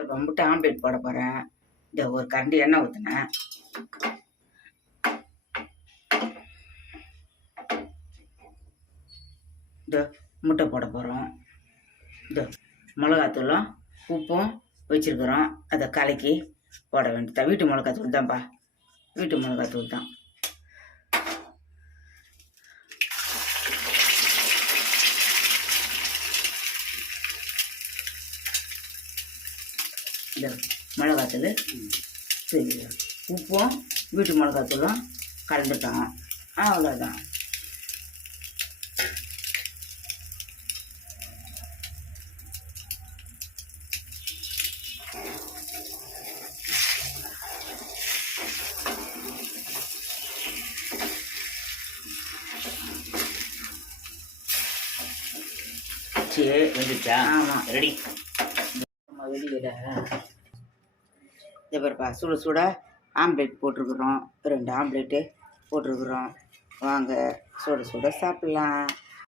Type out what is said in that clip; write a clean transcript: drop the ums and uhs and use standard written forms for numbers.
இப்போ முட்டை ஆம்லேட் போட போகிறேன். இந்த ஒரு கரண்டி எண்ணெய் ஊற்றினேன். இந்த முட்டை போட போகிறோம். இந்த மிளகாத்தூளும் உப்பும் வச்சுருக்குறோம். அதை கலக்கி போட வேண்டியதான். வீட்டு மிளகாத்தூள் தான்ப்பா, வீட்டு மிளகாத்தூள் தான். இந்த மிளகாத்தூள் சரி, உப்பும் வீட்டு மிளகாத்தூளும் கலந்துட்டோம். அவ்வளோதான். சரி வந்துச்சா? ஆமாம், ரெடி. நம்ம வெளியில் இதை பாருப்பா, சுட சுட ஆம்லேட் போட்டிருக்குறோம். 2 ஆம்லேட்டு போட்டிருக்குறோம். வாங்க சுட சுட சாப்பிட்லாம்.